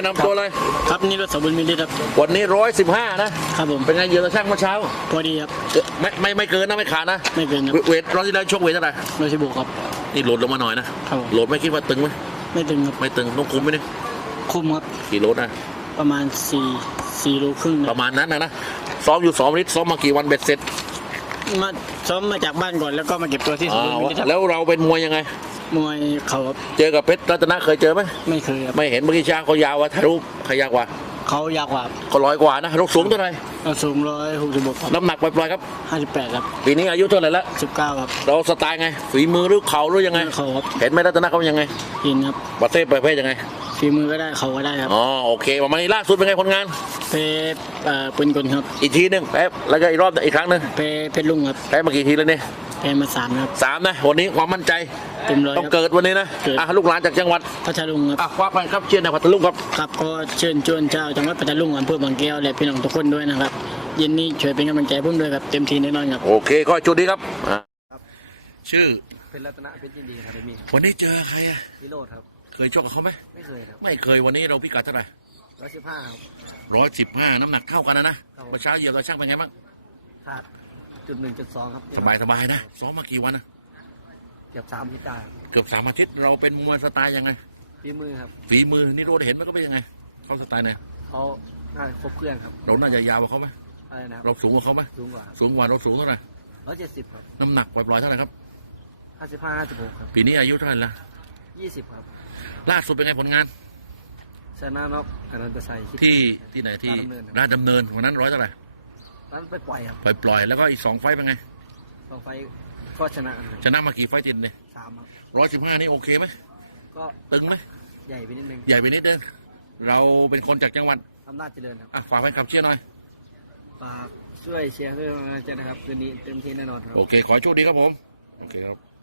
แนะนำตัวเลยครับนี่รถสมบูรณ์มิลิครับ วันนี้ร้อยสิบห้านะครับผมเป็นไงเหยืนช่างเมื่อเช้า พอดีครับเอ่อไม่ไม่ไม่เกินนะไม่ขาดนะไม่เกินครับเวเวทร้อยที่แล้วชกเวทเท่าไหร่โดยชิบุครับนี่โหลดลงมาหน่อยนะครับผมโหลดไม่คิดว่าตึงไหมไม่ตึงครับไม่ตึงต้องคุมไหมเนี่ยคุมครับกี่โหลดนะประมาณ4 4โลครึ่งปนะระมาณนั้นนะนะซ้อมอยู่สองอาทิตย์ซ้อมมากี่วันเบ็ดเสร็จมาซ้อมมาจากบ้านก่อนแล้วก็มาเก็บตัวที่สอ๋มอบูรณ์มิลิครับแล้วเราเป็นมวยยังไง มวยเข่าครับเจอกับเพชรรัตนะเคยเจอไหมไม่เคยครับไม่เห็นเมื่อกี้ช้างเขายาวว่าทะลุใครยาวกว่าเขายาวกว่าก็ร้อยกว่านะรกสูงเท่าไหร่เราสูงร้อยหกสิบกครับน้ำหนักปล่อยๆครับห้าสิบแปดครับปีนี้อายุเท่าไหร่แล้วสิบเก้าครับเราสไตล์ไงฝีมือหรือเข่าหรือยังไงเขาครับเห็นไหมรัตนะเขายังไงยินครับประเภทประเภทยังไงฝีมือก็ได้เขาก็ได้ครับอ๋อโอเคประมาณนี้ล่าสุดเป็นไงผลงานเพชรเอ่อปืนกลครับอีกทีหนึ่งแป๊บแล้วก็อีกรอบอีกครั้งหนึ่งเพชรเพชรลุงครับแป๊บมากี่ทีแล้วเนี่ยเพชรมาสามครับสามนะวันนี้ความมั่นใจ เต็มร้อยต้องครับเกิดวันนี้นะเกิดอะลูกหลานจากจังหวัดพัทลุงครับอะคว้าไปครับเชียร์ในพัทลุงครับครับก็เชิญชวนเจ้าจังหวัดปัตตานีอำเภอบางแก้วและพี่น้องทุกคนด้วยนะครับเย็นนี้ช่วยเป็นกำลังใจให้ผมด้วยครับเต็มที่แน่นอนครับโอเคก็จุดนี้ครับอะชื่อเป็นรัตนเพชรยินดีครับมีวันนี้เจอใครอะวิโรธครับเคยชกกับเขาไหมไม่เคยครับไม่เคยวันนี้เราพิกัดเท่าไหร่ร้อยสิบห้าครับร้อยสิบห้าน้ำหนักเท่ากันนะนะครับผมเมื่อเช้าเหยียบเราช่างเป็นไงบ้างขาดจุดหนึ่งจุดสองครับสบายสบายนะซ้อมมากี่วันนะ เกือบสามพิจารเกือบสามอาทิตย์เราเป็นมวยสไตล์ยังไงฝีมือครับฝีมือนี่เราเห็นมันก็เป็นยังไงเขาสไตล์ไหนเขาน่าจะครบเครื่องครับเราน่าจะยาวกว่าเขาไหมอะไรนะครับเราสูงกว่าเขาไหมสูงกว่าสูงกว่าเราสูงเท่าไหร่ร้อยเจ็ดสิบครับน้ำหนักปล่อยๆเท่าไหร่ครับห้าสิบห้าห้าสิบหกครับปีนี้อายุเท่าไหร่ละยี่สิบครับล่าสุดเป็นไงผลงานชนะน็อกกันนันตะไซคิดที่ที่ไหนที่ราชดำเนินครับราชดำเนินวันนั้นร้อยเท่าไหร่นั้นไปปล่อยครับปล่อยปล่อยแล้วก็อีกสองไฟต์เป็นไงสองไฟ ก็ชนะกันครับชนะมากี่ไฟต์ติดเนี่ยสามครับร้อยสิบห้านี่โอเคไหมก็ตึงไหมใหญ่ไปนิดนึงใหญ่ไปนิดนึงเราเป็นคนจากจังหวัดอำนาจเจริญครับอะฝากให้ขับเชียร์หน่อยฝากช่วยเชียร์ด้วยนะครับคืนนี้เต็มที่แน่นอนครับโอเค ขอให้โชคดีครับผม โอเคครับ